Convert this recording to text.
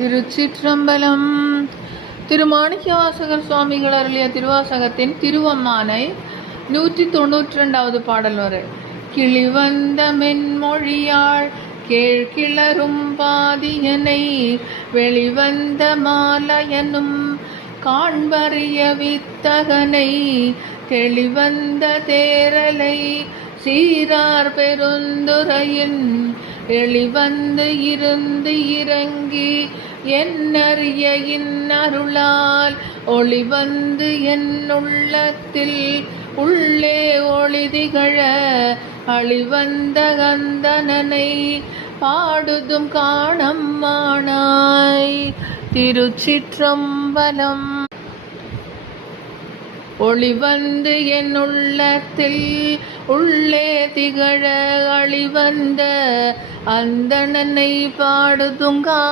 திருச்சிற்றம்பலம். திருமாணிக்கவாசகர் சுவாமிகள் அருளிய திருவாசகத்தின் திருவம்மானை 192வது பாடல் வரை. கிளிவந்த மென்மொழியாள் கேழ்கிளரும் பாதியனை வெளிவந்த மாலயனும் காண்பறிய வித்தகனை தெளிவந்த தேரலை சீரார் பெருந்துரையின் எளிவந்து இருந்து இறங்கி என்னறிய இன்னருளால் ஒளிவந்து என் உள்ளத்தில் உள்ளே ஒளிதிகழ அழிவந்த கந்தனனை பாடுதும் காணம்மானாய். திருச்சிற்றம்பலம். ஒளிவந்து என் உள்ளத்தில் உள்ளே திகழ அழிவந்த அந்தணனை பாடுதுங்கா